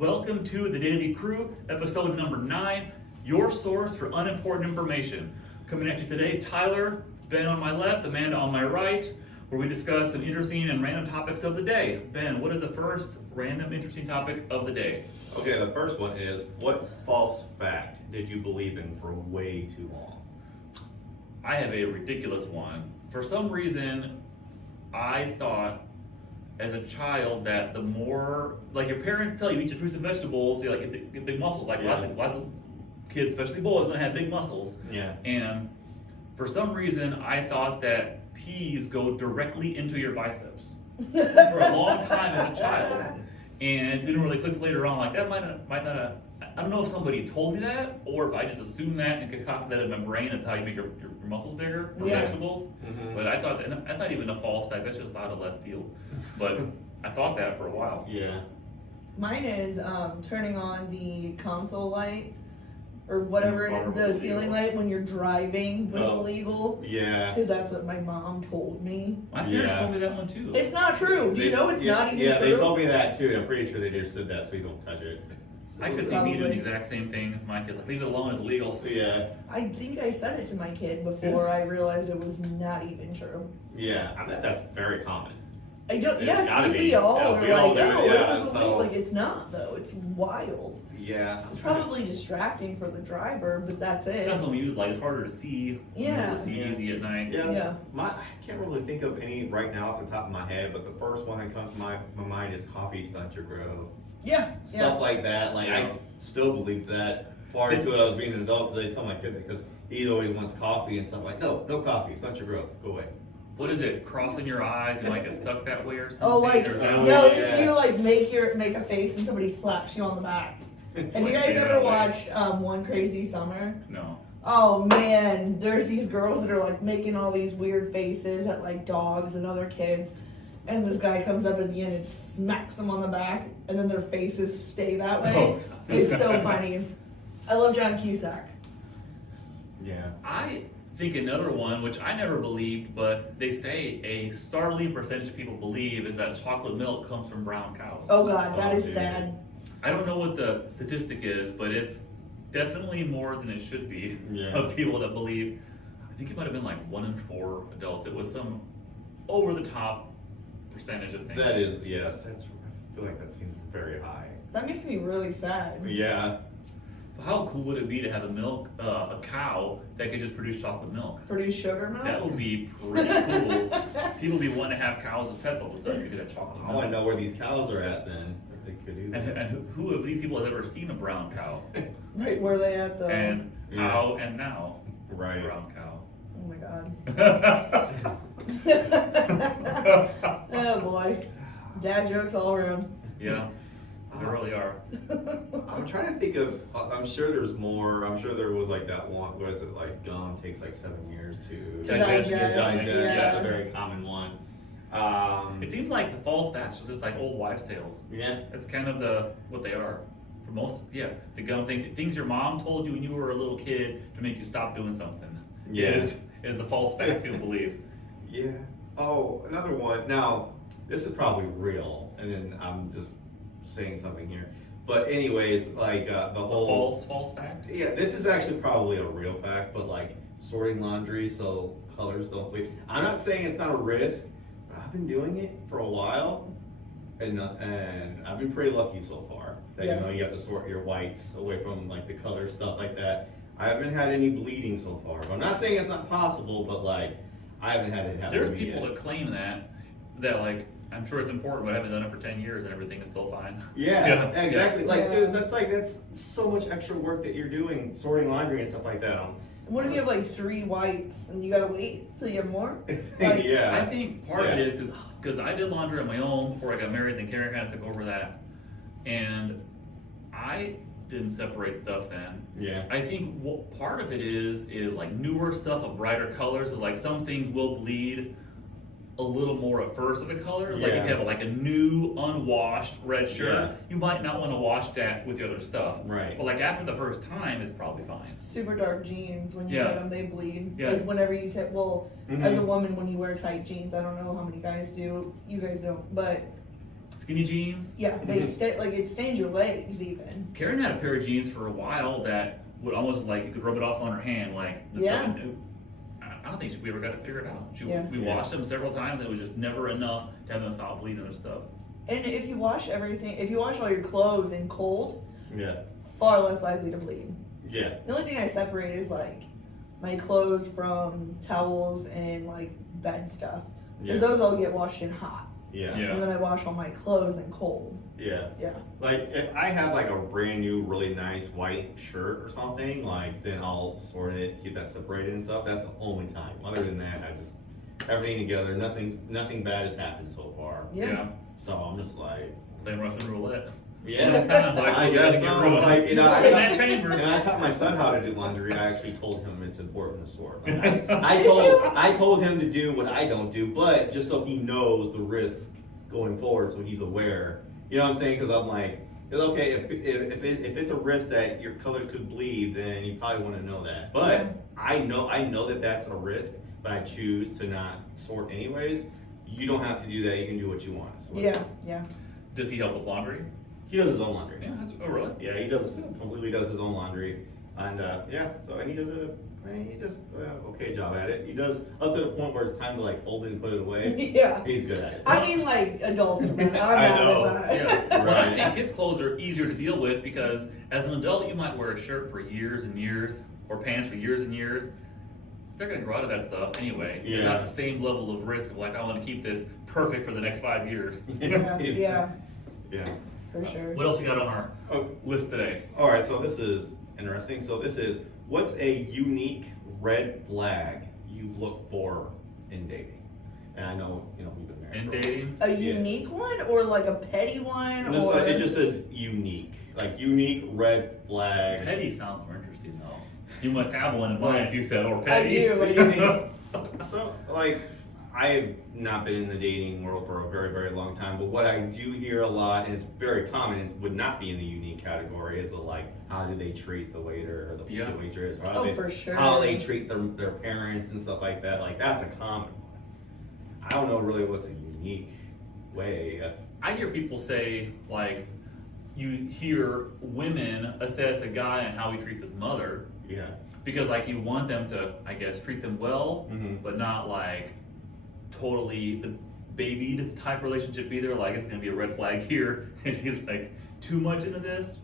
Welcome to the Daily Crew, episode number 9, your source for unimportant information. Coming at you today, Tyler, Ben on my left, Amanda on my right, where we discuss some interesting and random topics of the day. Ben, what is the first random interesting topic of the day? Okay, the first one is, what false fact did you believe in for way too long? I have a ridiculous one. For some reason, I thought as a child that the more, like your parents tell you, eat your fruits and vegetables, you like get big muscles. Like lots of kids, especially boys, don't have big muscles. Yeah. And for some reason, I thought that peas go directly into your biceps for a long time as a child, and it didn't really click later on. Like that might not have. I don't know if somebody told me that, or if I just assumed that and concocted that in my brain. That's how you make your muscles bigger for vegetables. Mm-hmm. But I thought that, that's not even a false fact. That's just out of left field. But I thought that for a while. Yeah. Mine is turning on the console light or whatever, the ceiling light when you're driving was illegal. Yeah. Because that's what my mom told me. My parents told me that one too. It's not true. Do you know it's not even true? Yeah, they told me that too. I'm pretty sure they just said that so you don't touch it. I could see me doing the exact same thing as my kids. Like, leave it alone, it's illegal. Yeah. I think I said it to my kid before I realized it was not even true. Yeah, I bet that's very common. I don't. It's Yeah, gotta see, be. we all Yeah, are we all like, do it, oh, yeah, it was so- illegal. Like it's not though. It's wild. Yeah. It's probably distracting for the driver, but that's it. That's when we use light. It's harder to see. Yeah. To see Yeah. easy at night. Yeah. I can't really think of any right now off the top of my head, but the first one that comes to my mind is coffee stunts your growth. Yeah. Stuff like that. Like I still believe that far into it. I was being an adult because I tell my kid that because he always wants coffee and stuff. Like no coffee. Stunt your growth. Go away. What is it? Crossing your eyes and like get stuck that way or something? Oh, like Or Oh, no, yeah. if you like make a face and somebody slaps you on the back. Have you guys ever watched One Crazy Summer? No. Oh man, there's these girls that are like making all these weird faces at like dogs and other kids, and this guy comes up at the end and smacks them on the back, and then their faces stay that way. Oh. It's so funny. I love John Cusack. Yeah. I think another one, which I never believed, but they say a startling percentage of people believe, is that chocolate milk comes from brown cows. Oh god, that is dude. sad. I don't know what the statistic is, but it's definitely more than it should be of people that believe. I think it might have been like 1 in 4 adults. It was some over the top percentage of things. That is yes. I feel like that seems very high. That makes me really sad. Yeah. How cool would it be to have a cow that could just produce chocolate milk? Produce sugar milk? That would be pretty cool. People would be wanting to have cows as pets all of a sudden because of chocolate I want to milk. know where these cows are at then. If they could do that. And who of these people has ever seen a brown cow? Right where they at though. And how and now Right. brown cow. Oh my god. Yeah, Oh boy. Dad jokes all around. there really are. I'm trying to think of. I'm sure there's more. I'm sure there was like that one. What is it like? Gum takes like 7 years to Digest, digest. yeah. That's a very common one. It seems like the false facts was just like old wives' tales. Yeah. That's kind of what they are. For most, the gum thing, things your mom told you when you were a little kid to make you stop doing something. Yes. Is the false facts you believe. Yeah. Oh, another one. Now, this is probably real, and then I'm just saying something here. But anyways, like the whole False fact? Yeah, this is actually probably a real fact, but like sorting laundry so colors don't bleed. I'm not saying it's not a risk, but I've been doing it for a while, and I've been pretty lucky so far. That Yeah. you have to sort your whites away from like the color stuff like that. I haven't had any bleeding so far. But I'm not saying it's not possible, but like I haven't had it happen. There's to me people yet. that claim that like, I'm sure it's important, but I haven't done it for 10 years and everything is still fine. Yeah, exactly. Like, Yeah. dude, that's so much extra work that you're doing, sorting laundry and stuff like that. What if you have like 3 whites and you gotta wait till you have more? Like, Yeah. I think part of it is because I did laundry on my own before I got married, then Karen kind of took over that. And I didn't separate stuff then. Yeah. I think what part of it is like newer stuff of brighter colors. So like some things will bleed a little more at first of the colors. Like if Yeah. you have like a new unwashed red shirt, Yeah. you might not want to wash that with the other stuff. Right. But like after the first time, it's probably fine. super dark jeans, when you Yeah. get them, they bleed. Yeah. Like whenever you take, Mhm. as a woman, when you wear tight jeans, I don't know how many guys do, you guys don't, but skinny jeans. Yeah, they stay like it stains your legs even. Karen had a pair of jeans for a while that would almost like you could rub it off on her hand, like the Yeah. stuff. I don't think we ever got it figured out. Yeah. We washed them several times, and it was just never enough to have them stop bleeding or stuff. And if you wash everything, if you wash all your clothes in cold, Yeah. far less likely to bleed. Yeah. The only thing I separate is like my clothes from towels and like bed stuff. Yeah. Because those all get washed in hot. Yeah. Yeah. And then I wash all my clothes in cold. Yeah. Yeah. Like if I have like a brand new, really nice white shirt or something, like then I'll sort it, keep that separated and stuff. That's the only time. Other than that, I just everything together. Nothing bad has happened so far. Yeah. So I'm just like, Playing Russian roulette. yeah. Both times, like, I we guess gotta get so. rid of Like, you know, in that chamber. And I taught my son how to do laundry. I actually told him it's important to sort. Like, Did I told him to do what I don't do, but just so he knows the risk going forward, so he's aware. You know what I'm saying? Because I'm like, it's okay if it's a risk that your colors could bleed, then you probably want to know that. But Yeah. I know that that's a risk, but I choose to not sort anyways. You don't have to do that. You can do what you want. So Yeah. Yeah. Does he help with laundry? he does his own laundry. Yeah. Oh, really? Yeah, he completely does his own laundry, and he does okay job at it. He does up to the point where it's time to like fold it and put it away. Yeah. He's good at it. I mean, like adults. I'm I bad know. at that. Yeah. Well, I Right. think kids' clothes are easier to deal with because as an adult, you might wear a shirt for years and years, or pants for years and years. They're gonna grow out of that stuff anyway. It's Yeah. not the same level of risk of like, I want to keep this perfect for the next 5 years. Yeah. Yeah. Yeah. For sure. What else we got on our Oh, list today? all right. So this is interesting. So this is what's a unique red flag you look for in dating? And I know we've been married. In for a dating? A unique one or like a petty one? Just or like, it just says unique, like unique red flag. Petty sounds more interesting though. You must have one in mind if you said, or petty. do, I do. So, like, I have not been in the dating world for a very, very long time, but what I do hear a lot, and it's very common, and would not be in the unique category, is like, how do they treat the waiter or the Yeah. waitress? Or Oh, for sure. How they treat their parents and stuff like that. Like, that's a common one. I don't know really what's a unique way. I hear people say, like, you hear women assess a guy and how he treats his mother Yeah. because, like, you want them to, I guess, treat them well, Mm-hmm. but not like totally the babied type relationship either. Like, it's gonna be a red flag here, and he's like too much into this.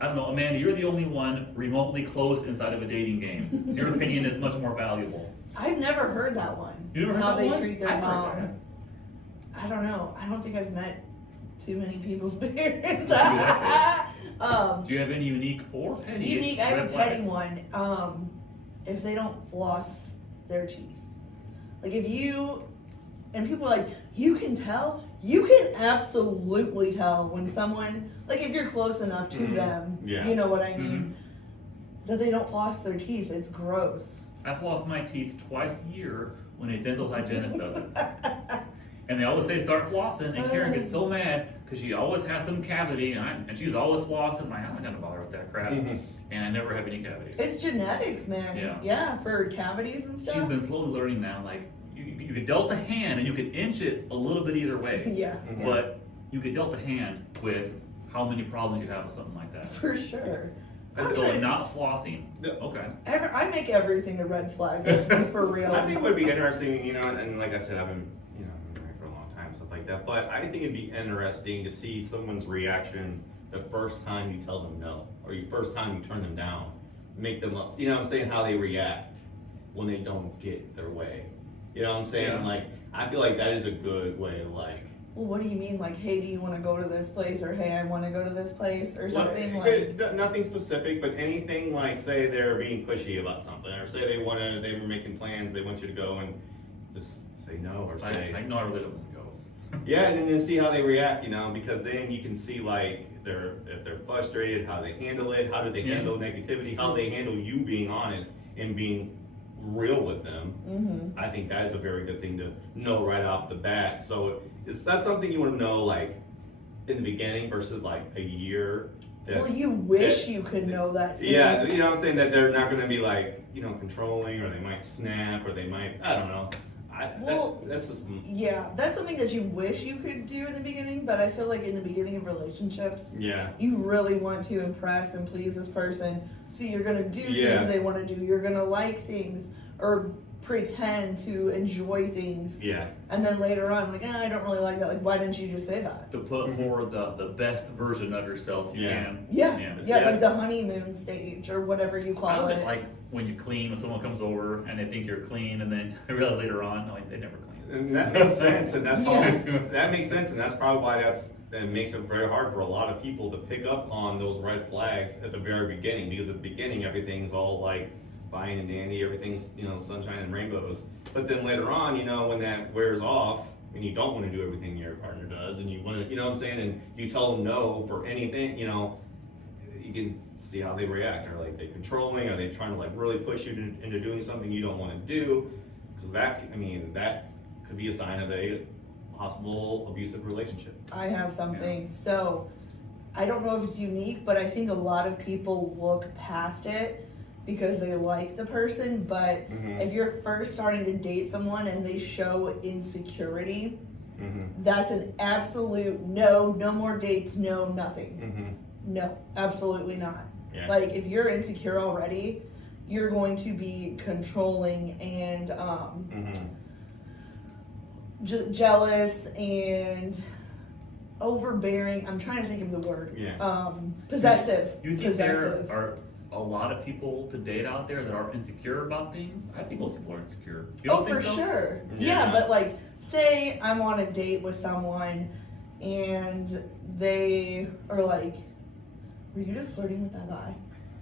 I don't know, Amanda, you're the only one remotely close inside of a dating game. So your opinion is much more valuable. I've never heard that one. You never heard How that they one? treat their I've heard mom. that. I don't know. I don't think I've met too many people's parents. that's um, Do you have any unique or petty unique. I have red a petty flags? one. If they don't floss their teeth, like if you and people are like, you can tell. You can absolutely tell when someone, like if you're close enough to Mhm. them, Yeah. you know what I mean, that they don't floss their teeth. It's gross. I floss my teeth twice a year when a dental hygienist does it. And they always say start flossing, and Karen gets so mad because she always has some cavity, and she's always flossing. Like, I'm not gonna bother with that crap, Mhm. and I never have any cavities. It's genetics, man. Yeah. For cavities and stuff. She's been slowly learning now, like you could dealt a hand and you could inch it a little bit either way, Yeah, Mhm. but you could dealt a hand with how many problems you have with something like that. for sure. I'm So trying to- not flossing. Yeah. Okay. I make everything a red flag, for real. I think it would be interesting, and like I said, I've been married for a long time, stuff like that. But I think it'd be interesting to see someone's reaction the first time you tell them no, or the first time you turn them down, make them up. You know what I'm saying? How they react when they don't get their way. You know what I'm saying? Yeah. Like, I feel like that is a good way to like. Well, what do you mean? Like, hey, do you want to go to this place? Or hey, I want to go to this place? Or something Well, like. nothing specific, but anything like, say they're being pushy about something, or say they were making plans, they want you to go and just say no, or say. I know I really don't want to go. Yeah, and then see how they react, because then you can see like if they're frustrated, how they handle it, how do they Yeah. handle negativity, how they handle you being honest and being real with them. Mm-hmm. I think that is a very good thing to know right off the bat. So it's not something you want to know like in the beginning versus like a year. Well, you wish you could know that. Soon. Yeah, you know what I'm saying, that they're not going to be like, controlling, or they might snap, or they might, I don't know. That's just. Yeah, that's something that you wish you could do in the beginning, but I feel like in the beginning of relationships, Yeah. you really want to impress and please this person, so you're gonna do Yeah. things they want to do. You're gonna like things or pretend to enjoy things, Yeah. and then later on, like, I don't really like that. Like, why didn't you just say that? To put forward the best version of yourself you Yeah. can. Yeah, Yeah. like the honeymoon stage or whatever you I call don't it. like when you clean, when someone comes over and they think you're clean, and then realize later on, no, they never clean. And that makes sense, and that's Yeah. probably, that makes sense, and that's probably why that makes it very hard for a lot of people to pick up on those red flags at the very beginning, because at the beginning everything's all like fine and dandy, everything's, you know, sunshine and rainbows. But then later on, you know, when that wears off and you don't want to do everything your partner does, and you want to, you know what I'm saying, and you tell them no for anything, you know, you can see how they react. Are like they controlling? Are they trying to like really push you into doing something you don't want to do? Because that, I mean, that could be a sign of a possible abusive relationship. I have something. So I don't know if it's unique, but I think a lot of people look past it because they like the person. But if you're first starting to date someone and they show insecurity, that's an absolute no more dates, no nothing. No, absolutely not. Yeah. Like, if you're insecure already, you're going to be controlling and jealous and overbearing. I'm trying to think of the word. Yeah. Possessive. You think Possessive. there are a lot of people to date out there that are insecure about things? I think most people are insecure. You don't Oh, think for so? sure. Yeah. Yeah, but like, say I'm on a date with someone and they are like, were you just flirting with that guy?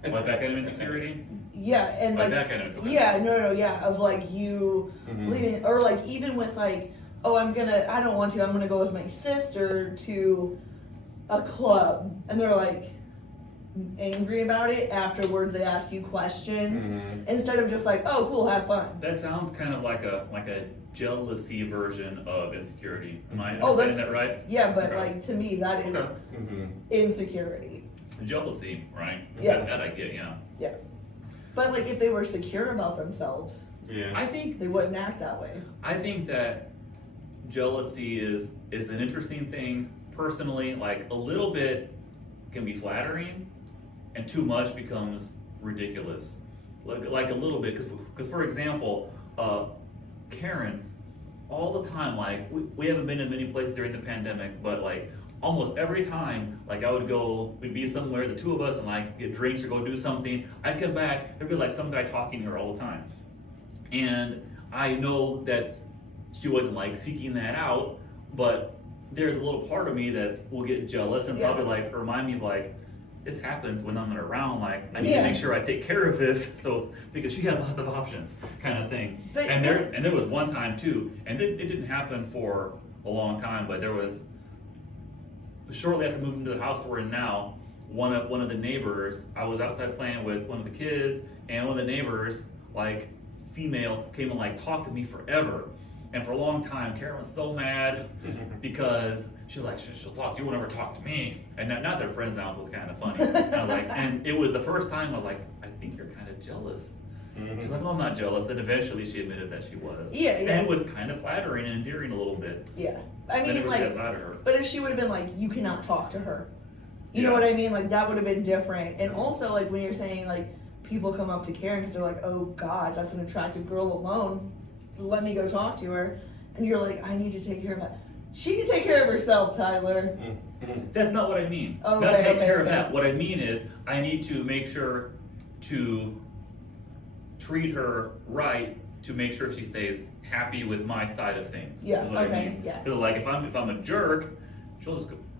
Like that kind of insecurity? Yeah, and Like like, that kind of yeah, no, yeah, of like you leaving, or like even with like, oh, I don't want to, I'm gonna go with my sister to a club, and they're like angry about it afterwards. They ask you questions instead of just like, oh, cool, have fun. That sounds kind of like a jealousy version of insecurity. Am I Oh, understanding that right? Yeah, but Okay. like to me, that is Okay. insecurity. Jealousy, right? Yeah. That I get, yeah. Yeah, but like if they were secure about themselves, Yeah. I think they wouldn't act that way. that jealousy is an interesting thing personally. Like a little bit can be flattering, and too much becomes ridiculous. Like a little bit, because for example, Karen, all the time, like we haven't been in many places during the pandemic, but like almost every time, like we'd be somewhere, the two of us, and like get drinks or go do something. I'd come back, there'd be like some guy talking to her all the time. And I know that she wasn't like seeking that out, but there's a little part of me that will get jealous and probably like remind me of like, this happens when I'm not around, like I need to make sure I take care of this, so because she has lots of options, kind of thing. But- and there was one time too, and it didn't happen for a long time, but there was shortly after moving to the house we're in now, one of the neighbors, I was outside playing with one of the kids, and one of the neighbors, like female, came and like talked to me forever. And for a long time, Karen was so mad because she's like, she'll talk to you, won't ever talk to me. And not they're friends now, so it's kind of funny. And I was like, and it was the first time I was like, I think you're kind of jealous. She's like, oh, I'm not jealous. And eventually she admitted that she was. Yeah. And it was kind of flattering and endearing a little bit. Yeah, I Then mean, it was like, out of her. but if she would have been like, you cannot talk to her, you know Yeah. what I mean? Like that would have been different. And also, like when you're saying like people come up to Karen because they're like, oh God, that's an attractive girl alone. Let me go talk to her. And you're like, I need to take care of that. She can take care of herself, Tyler. That's not what I mean. Okay, Not take okay, care of okay. that. What I mean is, I need to make sure to treat her right to make sure she stays happy with my side of things. Yeah, is what I okay, mean. yeah. 'Cause, like if I'm a jerk,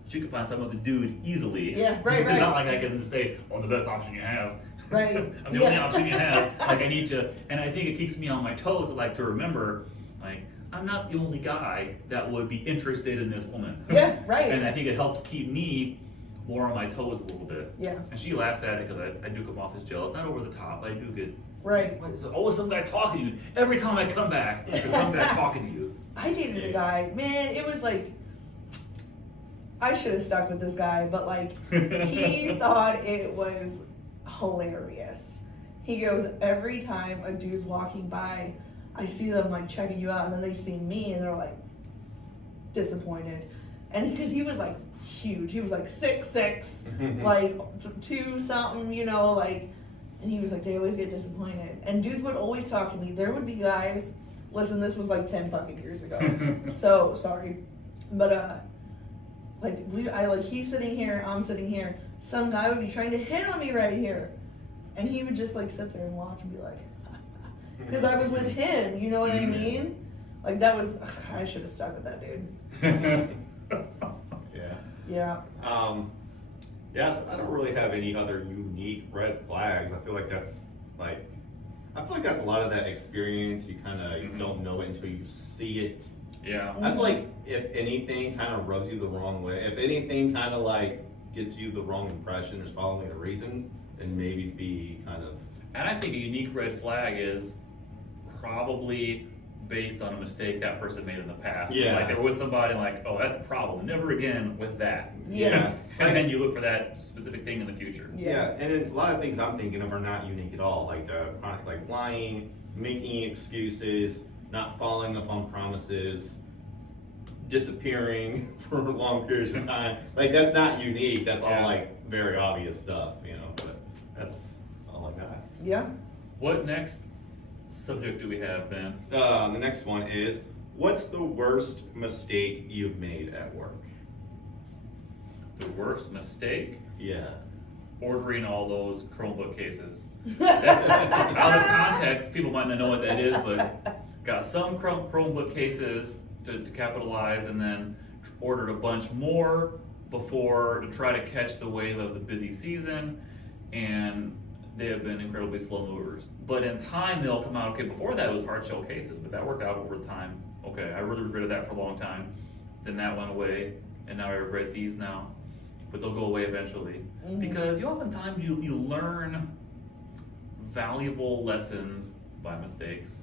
she could find some other dude easily. Yeah, right, It's right. not like I can just say, "Oh, the best option you have." Right. I'm the only option you have. Like I need to, and I think it keeps me on my toes. Like to remember, like I'm not the only guy that would be interested in this woman. Yeah, right. And I think it helps keep me more on my toes a little bit. Yeah, And she laughs at it because I do come off as jealous. Not over the top, but I do get, right. there's always some guy talking to you. Every time I come back, there's some guy talking to you. I dated a guy, man, it was like, I should have stuck with this guy, but like, he thought it was hilarious. He goes, every time a dude's walking by, I see them like checking you out, and then they see me, and they're like disappointed. And because he was like huge, he was like 6'6", like 2 something, you know, like, and he was like, they always get disappointed. And dudes would always talk to me. There would be guys. Listen, this was like 10 fucking years ago. So sorry, but he's sitting here, I'm sitting here. Some guy would be trying to hit on me right here, and he would just like sit there and watch and be like, because I was with him. You know what I mean? Like that was. I should have stuck with that dude. Yeah. Yeah. Yeah, I don't really have any other unique red flags. I feel like that's a lot of that experience. You kind of Mhm. don't know it until you see it. Yeah. I feel like if anything kind of rubs you the wrong way, if anything kind of like gets you the wrong impression, there's probably a reason, and maybe be kind of. And I think a unique red flag is probably based on a mistake that person made in the past. Yeah. Like they were with somebody like, oh, that's a problem. Never again with that. Yeah. And then you look for that specific thing in the future. Yeah, and then a lot of things I'm thinking of are not unique at all, like the chronic, like lying, making excuses, not following up on promises, disappearing for long periods of time. Like that's not unique. That's Yeah. all like very obvious stuff, you know. But that's all I got. Yeah. What next subject do we have, Ben? The next one is, what's the worst mistake you've made at work? The worst mistake? Yeah. Ordering all those Chromebook cases. Out of context, people might not know what that is, but got some Chromebook cases to capitalize, and then ordered a bunch more before to try to catch the wave of the busy season, and they have been incredibly slow movers. But in time, they'll come out. Okay, before that, it was hard shell cases, but that worked out over time. Okay, I really regretted that for a long time. Then that went away, and now I regret these now. But they'll go away eventually. Mhm. Because you oftentimes you learn valuable lessons by mistakes.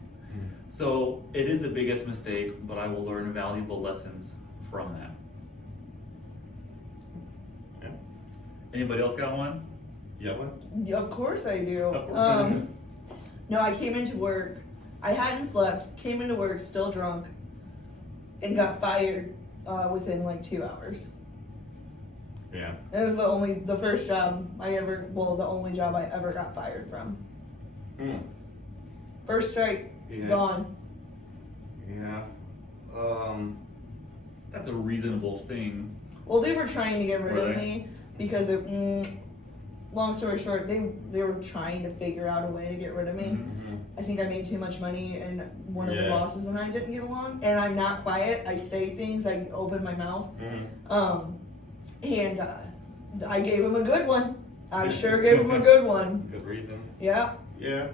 So it is the biggest mistake, but I will learn valuable lessons from that. Yeah. Anybody else got one? Yeah. What? Yeah, of course I do. Of course. No, I came into work. I hadn't slept. Came into work still drunk, and got fired within like 2 hours. Yeah. It was the only job I ever got fired from. Hmm. First strike, Yeah. gone. Yeah. That's a reasonable thing. Well, they were trying to get rid Were of they? me because long story short, they were trying to figure out a way to get rid of me. Mhm. I think I made too much money, and one of the Yeah. bosses and I didn't get along. And I'm not quiet. I say things. I open my mouth. And I gave him a good one. I sure gave him a good one. Good reason. Yeah. Yeah.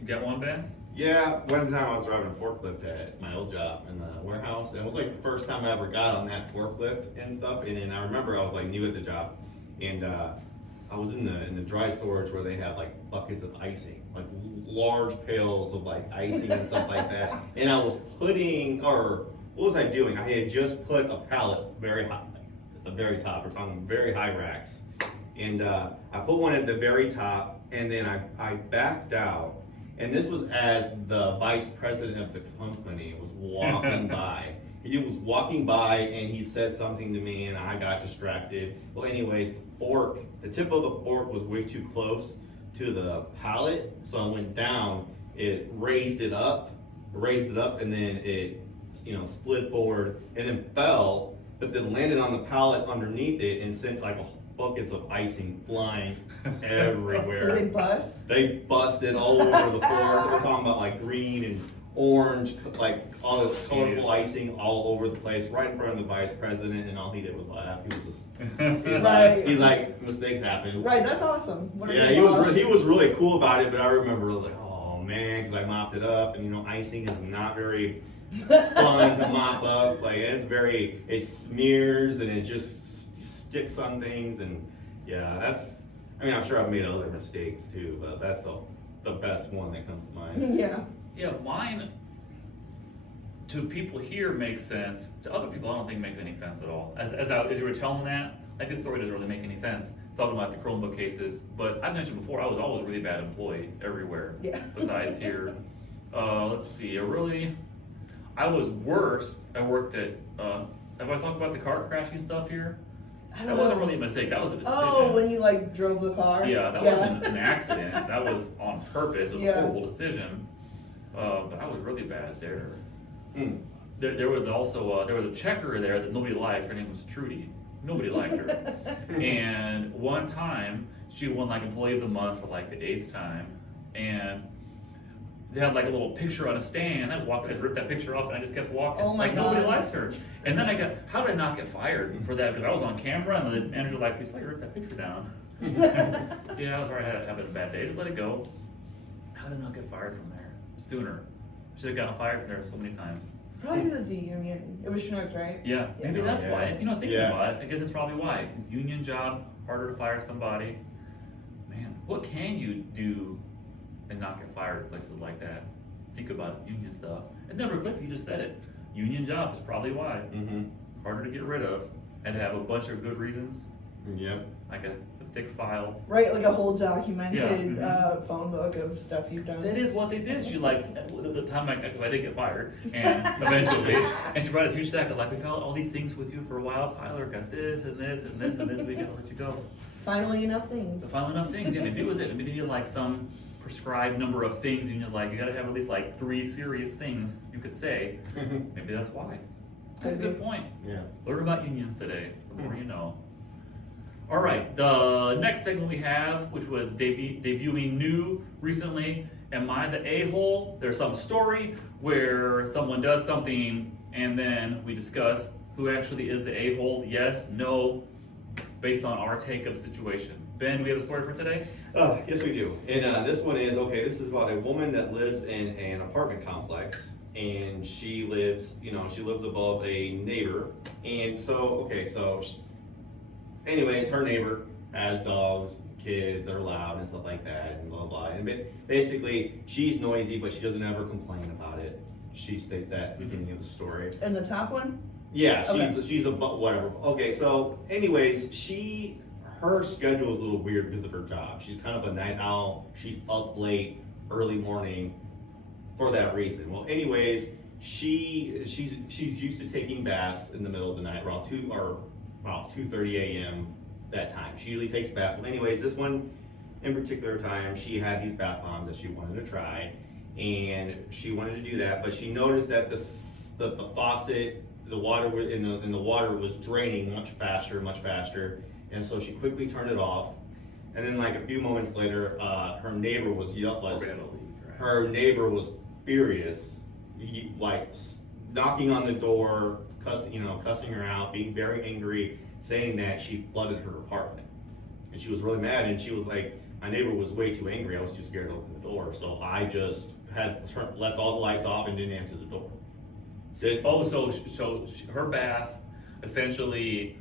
You got one, Ben? Yeah, one time I was driving a forklift at my old job in the warehouse, and it was like the first time I ever got on that forklift and stuff. And then I remember I was like new at the job, and I was in the dry storage where they have like buckets of icing, like large pails of like icing and stuff like that. And I was what was I doing? I had just put a pallet very high, like at the very top. We're talking very high racks, and I put one at the very top, and then I backed out. And this was as the vice president of the company was walking by. He was walking by and he said something to me and I got distracted. Well, anyways, the tip of the fork was way too close to the pallet. So I went down, it raised it up, and then it, slid forward and then fell, but then landed on the pallet underneath it and sent like buckets of icing flying everywhere. Did they bust? They busted all over the floor. We're talking about like green and orange, like all this colorful icing all over the place, right in front of the vice president, and all he did was laugh. He was just, Right. he's like, mistakes happen. Right, that's awesome. What a Yeah, good he boss. was really cool about it, but I remember like, oh man, because I mopped it up, and icing is not very fun to mop up. Like it smears and it just sticks on things, and yeah, I'm sure I've made other mistakes too, but that's the best one that comes to mind. Yeah. Yeah, mine, to people here, makes sense. To other people, I don't think makes any sense at all. As you were telling that, like this story doesn't really make any sense. Talking about the Chromebook cases, but I mentioned before, I was always a really bad employee everywhere. Yeah. Besides here, Let's see. I was worst. I worked at. Have I talked about the car crashing stuff here? I That wasn't really a mistake. That was a decision. Oh, when you like drove the car? Yeah, that wasn't an accident. That was on purpose. It was a Yeah. horrible decision. But I was really bad there. Hmm. There was also there was a checker there that nobody liked. Her name was Trudy. Nobody liked her. And one time she won like Employee of the Month for like the 8th time, and they had like a little picture on a stand. I ripped that picture off and I just kept walking. Oh my like nobody God. likes her. And then how did I not get fired for that? Because I was on camera and the manager like, we saw you rip that picture down. Yeah, I was right. I had having a bad day. Just let it go. How did I not get fired from there sooner? Should have gotten fired from there so many times. Probably because it's a union. It was Schnucks, right? Yeah, maybe Yeah. that's Yeah. why. Thinking Yeah. about it, I guess it's probably why. It's a union job, harder to fire somebody. Man, what can you do and not get fired at places like that? Think about it, union stuff. It never clicked, you just said it. Union job is probably why. Mm-hmm. Harder to get rid of and have a bunch of good reasons, Yep. like a thick file. Right, like a whole documented Yeah. phone book of stuff you've done. That is what they did. She like, at the time, because I did get fired, and eventually, and she brought this huge stack of like, we found all these things with you for a while, Tyler, got this and this and this and this, we gotta let you go. Finally, enough things. The final enough things, yeah, maybe it was it. Maybe they needed like some prescribed number of things, and you're like, you gotta have at least like 3 serious things you could say. Maybe that's why. That's a good point. Yeah. Learn about unions today, the more you know. All right, the next segment we have, which was debuting new recently, Am I the A-hole? There's some story where someone does something and then we discuss who actually is the A-hole, yes, no, based on our take of the situation. Ben, we have a story for today? Yes, we do. And this one is, okay, this is about a woman that lives in an apartment complex. And she lives, she lives above a neighbor. And so, anyways, her neighbor has dogs, kids that are loud and stuff like that, and blah, blah. And basically, she's noisy, but she doesn't ever complain about it. She states that at the beginning of the story. And the top one? Yeah, Okay. she's a whatever. Okay, so anyways, her schedule is a little weird because of her job. She's kind of a night owl. She's up late, early morning, for that reason. Well, anyways, she's used to taking baths in the middle of the night, around 2:30 a.m. that time. She usually takes baths. Well, anyways, this one in particular time, she had these bath bombs that she wanted to try, and she wanted to do that, but she noticed that the faucet, the water in the water was draining much faster, and so she quickly turned it off. And then, like a few moments later, her neighbor was her neighbor was furious, knocking on the door, cussing her out, being very angry, saying that she flooded her apartment. And she was really mad, and she was like, my neighbor was way too angry, I was too scared to open the door, so I just left all the lights off and didn't answer the door. So her bath, essentially,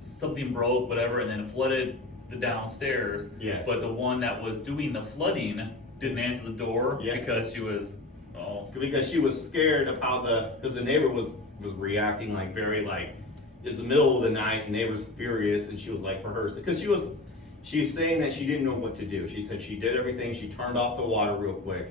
something broke, whatever, and then it flooded the downstairs. Yeah. But the one that was doing the flooding didn't answer the door Yeah. because she was, Because she was scared of because the neighbor was reacting it's the middle of the night, and neighbor's furious, and she was like, for her, because she's saying that she didn't know what to do. She said she did everything, she turned off the water real quick.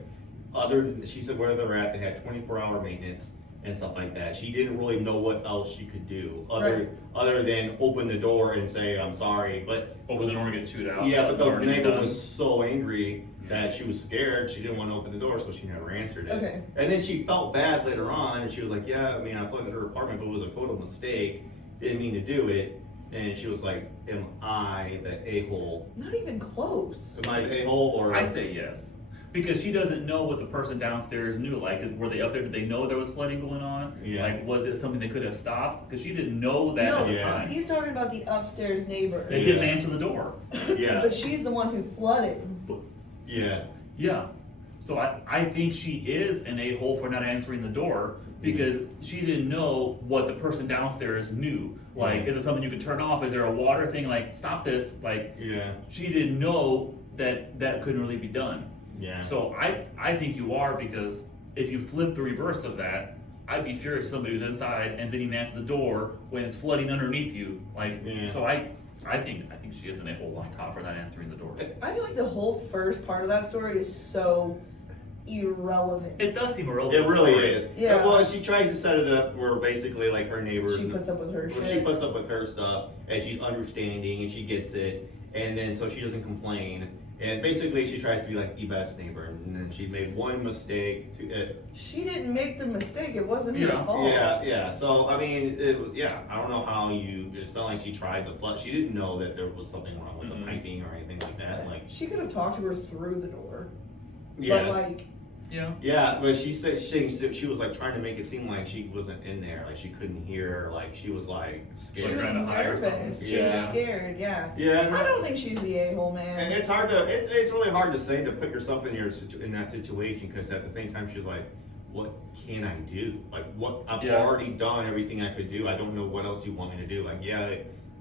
She said where they're at, they had 24-hour maintenance and stuff like that. She didn't really know what else she could do other than open the door and say, I'm sorry, but open the door and get chewed out. yeah, but the Already neighbor done. was so angry that she was scared. She didn't want to open the door, so she never answered it. Okay. And then she felt bad later on, and she was like, yeah, I flooded her apartment, but it was a total mistake. Didn't mean to do it. And she was like, am I the a-hole? Not even close. Am I the a-hole, or? I say yes. Because she doesn't know what the person downstairs knew. Like, were they up there? Did they know there was flooding going on? Yeah. Like, was it something they could have stopped? Because she didn't know that No, at the Yeah. time. he's talking about the upstairs neighbor. They didn't answer the door. Yeah. But she's the one who flooded. Yeah. Yeah. So I think she is an a-hole for not answering the door because she didn't know what the person downstairs knew. Like, is it something you could turn off? Is there a water thing? Like, stop this. Like, Yeah. she didn't know that couldn't really be done. Yeah. So I think you are, because if you flip the reverse of that, I'd be furious if somebody was inside and didn't even answer the door when it's flooding underneath you. Like, Yeah. so I think she is an a-hole on top for not answering the door. I feel like the whole first part of that story is so irrelevant. It does seem irrelevant. It really is. Yeah. Well, she tries to set it up where basically like her neighbors. She puts up with her Well, shit. she puts up with her stuff, and she's understanding, and she gets it, and then so she doesn't complain, and basically she tries to be like the best neighbor, and then she made one mistake. She didn't make the mistake. It wasn't her Yeah. fault. Yeah. So I mean, I don't know how you. It's not like she tried the flood. She didn't know that there was something wrong with the piping or anything like that. Like, She could have talked to her through the door. yeah. But like, Yeah. Yeah, but she said she was like trying to make it seem like she wasn't in there, like she couldn't hear, like she was like she Like was scared. trying to hide or nervous. something. She was Yeah. scared. Yeah. Yeah, I don't think she's the a-hole, man. and it's hard to it's really hard to say to put yourself in in that situation because at the same time she's like, what can I do? Like what I've Yeah. already done everything I could do. I don't know what else you want me to do. Like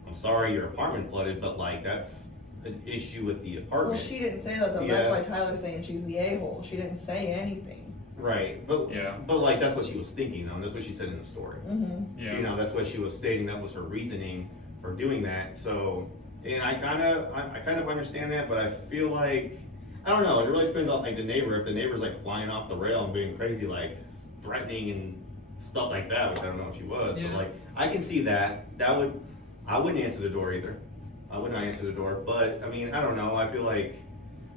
I'm sorry your apartment flooded, but like that's an issue with the Well, apartment. she didn't say that though. Yeah. That's why Tyler's saying she's the a-hole. She didn't say anything. Right, but Yeah. but like that's what she was thinking though. And that's what she said in the story. Mm-hmm. Yeah. You know, that's what she was stating. That was her reasoning for doing that. So, and I kind of understand that, but I feel like I don't know. It really depends on like the neighbor. If the neighbor's like flying off the rail and being crazy, like threatening and stuff like that, which I don't know if she was, Yeah. but like I can see that. I wouldn't answer the door either. I would not answer the door. But I mean, I don't know. I feel like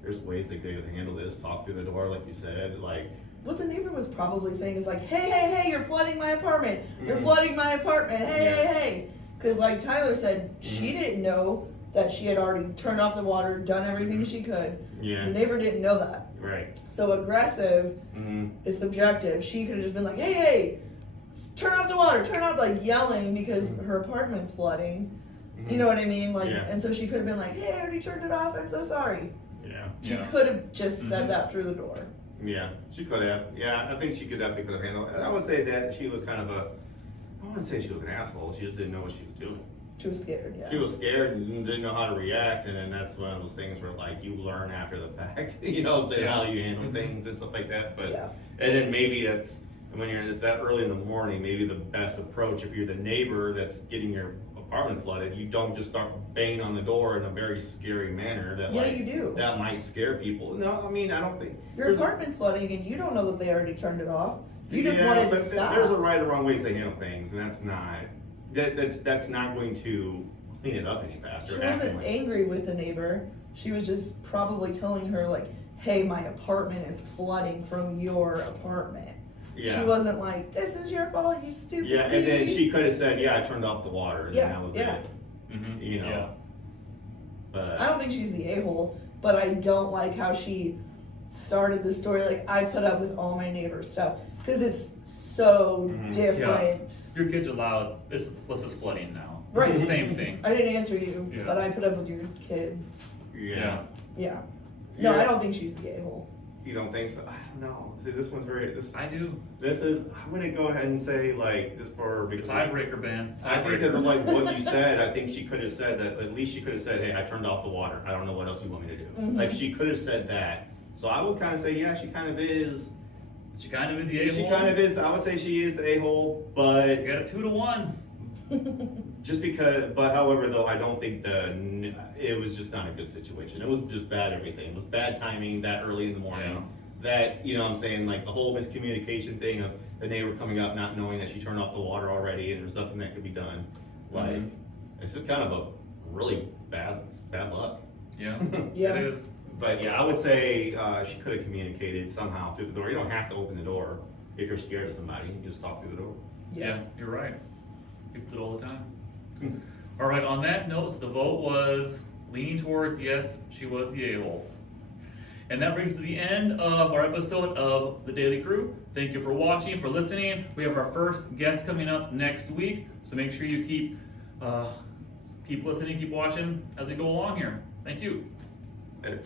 there's ways they could handle this. Talk through the door, like you said, like. What the neighbor was probably saying is like, hey, you're flooding my apartment. You're Mhm. flooding my apartment. Hey, Yeah. hey. Because like Tyler said, she didn't know that she had already turned off the water, done everything she could. The Yeah. neighbor didn't know that. Right. So aggressive Mm-hmm. is subjective. She could have just been like, hey, turn off the water, turn off, like yelling because her apartment's flooding. You know what I mean? Like, Yeah. and so she could have been like, hey, I already turned it off. I'm so sorry. Yeah. She Yeah. could have just said Mhm. that through the door. Yeah, she could have. Yeah, I think she definitely could have handled it. I would say that she was kind of I wouldn't say she was an asshole. She just didn't know what she was doing. She was scared, yeah. She was scared and didn't know how to react. And then that's one of those things where like you learn after the fact, you know, say Yeah. how you handle Mhm. things and stuff like that. But Yeah. and then maybe that's when it's that early in the morning. Maybe the best approach if you're the neighbor that's getting your apartment flooded, you don't just start banging on the door in a very scary manner. That Yeah, like you do. that might scare people. No, I mean I don't think Your there's a- apartment's flooding and you don't know that they already turned it off. You just Yeah, wanted to but stop. There's a right and wrong ways to handle things, and that's not that's not going to clean it up any faster. She acting wasn't like- angry with the neighbor. She was just probably telling her like, hey, my apartment is flooding from your apartment. Yeah. She wasn't like, this is your fault, you stupid Yeah, and then baby." she could have said, "Yeah, I turned off the water," and Yeah, that was yeah. it. Mm-hmm. You know. Yeah. But I don't think she's the a-hole, but I don't like how she started the story. Like, I put up with all my neighbor's stuff because it's so Mhm. different. Your kids are loud. This is flooding now. Right. It's the same thing. I didn't answer you, Yeah. but I put up with your kids. yeah. Yeah. No, Yeah. I don't think she's the a-hole. You don't think so? I don't know. See, this one's very. I do. This is. I'm gonna go ahead and say like just for The because tiebreaker, bands. I think because of like what you said, I think she could have said that. At least she could have said, "Hey, I turned off the water. I don't know what else you want me to do." Mhm. Like she could have said that. So I would kind of say, yeah, she kind of is. She kind of is the a-hole. She kind of is. I would say she is the a-hole, but You got a 2-1. just because. But however, though, I don't think it was just not a good situation. It was just bad everything. It was bad timing that early in the morning. Yeah. That you know, what I'm saying like the whole miscommunication thing of the neighbor coming up not knowing that she turned off the water already and there's nothing that could be done. Like Mhm. it's just kind of a really bad luck. Yeah. Yeah. It is. But yeah, I would say she could have communicated somehow through the door. You don't have to open the door if you're scared of somebody. You just talk through the door. Yeah, you're right. People do it all the time. All right, on that note, so the vote was leaning towards yes, she was the a-hole. And that brings us to the end of our episode of The Daily Crew. Thank you for watching, for listening. We have our first guest coming up next week, so make sure you keep listening, keep watching as we go along here. Thank you. Later.